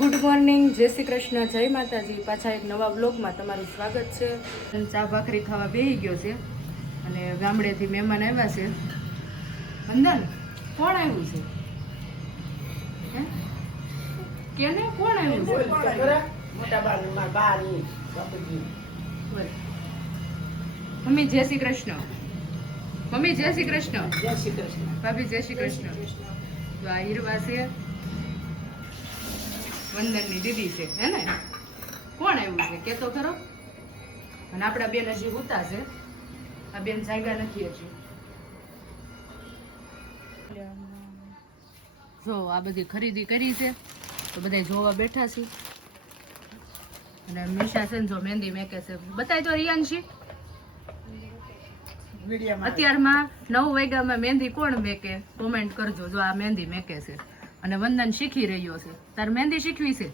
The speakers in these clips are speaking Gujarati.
ગુડ મોર્નિંગ, જય શ્રી કૃષ્ણ, જય માતાજી. પાછા એક નવા વ્લોગમાં તમારું સ્વાગત છે. ચા ભાખરી ખાવા બેસી ગયો છે અને ગામડેથી મહેમાન આવ્યા છે. વંદન, કોણ આવ્યું છે? કેને કોણ આવ્યું છે? મમ્મી જય શ્રી કૃષ્ણ. મમ્મી જય શ્રી કૃષ્ણ. જય શ્રી કૃષ્ણ. ભાભી જય શ્રી કૃષ્ણ. તો આ હીરવા છે, વંદનની દીદી છે, હે ને? કોણ આવ્યું છે કે તો ખરો? અને આપણા બેન હજી ઉતા છે. આ બેન જાગ્યા નથી હજી. જો આ બધી ખરીદી કરી છે તો બધા જોવા બેઠા છે. અને મીશા છે ને જો મહેંદી મેકે છે. બતાય તો રિયાંશી, અત્યારમાં 9 વાગ્યામાં મહેંદી કોણ મેકે? કોમેન્ટ કરજો. જો આ મહેંદી મેકે છે અને વંદન શીખી રહ્યો છે. તાર મહેંદી શીખવી છે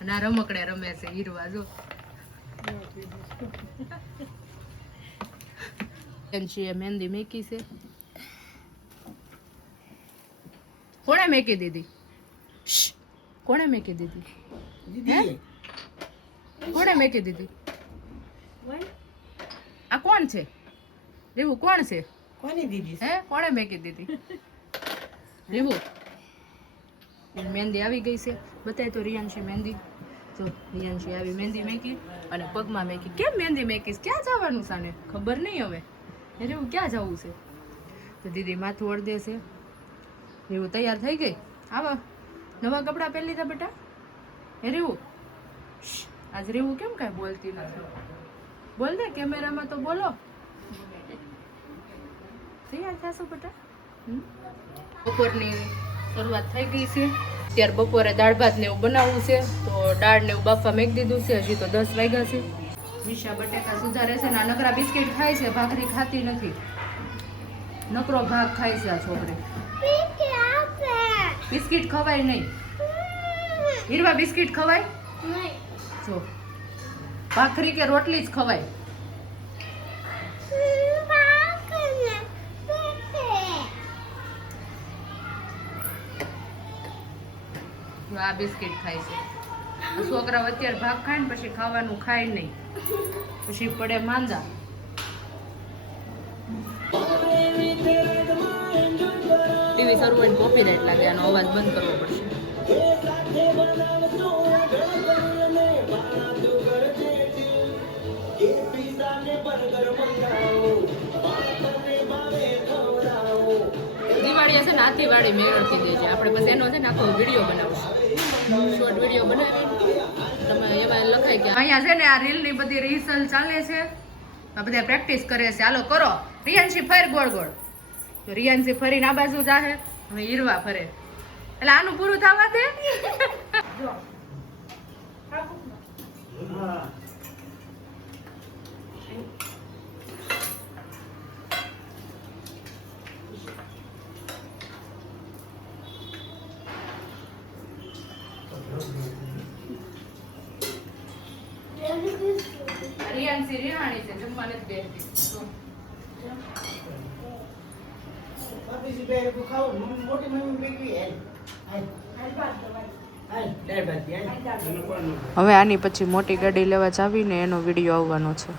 અને આ રમકડે રમે છે હીરવા. જો મહેંદી મેકી છે. કોણે મેકી દીધી? કોણે મેકી દીધી? કોણે મેકી દીધી? આ કોણ છે? રેવું કોણ છે? કોની દીદી? હે, કોણે મેકી દીધી? રેવું મહેંદી આવી ગઈ છે. બતાય તો રિયાંશી મહેંદી. જો રિયાંશી આવી મહેંદી મેકી અને પગમાં મેકી. કેમ મહેંદી મેકીશ? ક્યાં જવાનું સાને? ખબર નહીં હવે. રેવું ક્યાં જવું છે? તો દીદી માથું અડદે છે. રેવું તૈયાર થઈ ગઈ. આવા નવા કપડાં પહેરી લીધા બેટા? હે રેવું, આજ રેવું કેમ કાંઈ બોલતી નથી? બોલ દે કેમેરામાં તો બોલો. તૈયાર થશો બેટા? બપોરની શરૂઆત થઈ ગઈ છે. ત્યારે બપોરે દાળ ભાત ને એવું બનાવવું છે તો દાળ ને એવું બાફવા મેકી દીધું છે. હજી તો 10 વાગ્યા છે. મીશા બટેકા સુધારે છે ને આ નકરા બિસ્કિટ ખાય છે, ભાખરી ખાતી નથી. નકરો ભાગ ખાય છે આ છોકરી. બિસ્કિટ ખવાય નહીં. હીરવા બિસ્કિટ ખવાય? જો ભાખરી કે રોટલી જ ખવાય. આ બિસ્કિટ ખાય છે. છોકરાઓ અત્યારે ભાગ ખાય ને પછી ખાવાનું ખાય નહીં, પછી પડે માંદા. ટીવી શરૂ હોય ને કોપીરાઈટ લાગે, આનો અવાજ બંધ કરવો પડશે. દિવાળી હશે ને આથીવાળી મેળવતી દેજે. આપણે બસ એનો છે ને આખો વિડીયો બનાવશું, શોર્ટ વિડીયો બનાવી. તમે એમાં લખાય કે અહીંયા છે ને આ રીલની બધી રિહર્સલ ચાલે છે. આ બધા પ્રેક્ટિસ કરે છે. હાલો કરો. રિયાંશી ફર ગોળ ગોળ. તો રિયાંશી ફરીને આ બાજુ જાહે, હવે હીરવા ફરે. એટલે આનું પૂરું થવા દે. રિયાંશી રિહાણી છે, જમવા નથી બેસતી. હવે આની પછી મોટી ગાડી લેવા જાવીને એનો વિડીયો આવવાનો છે.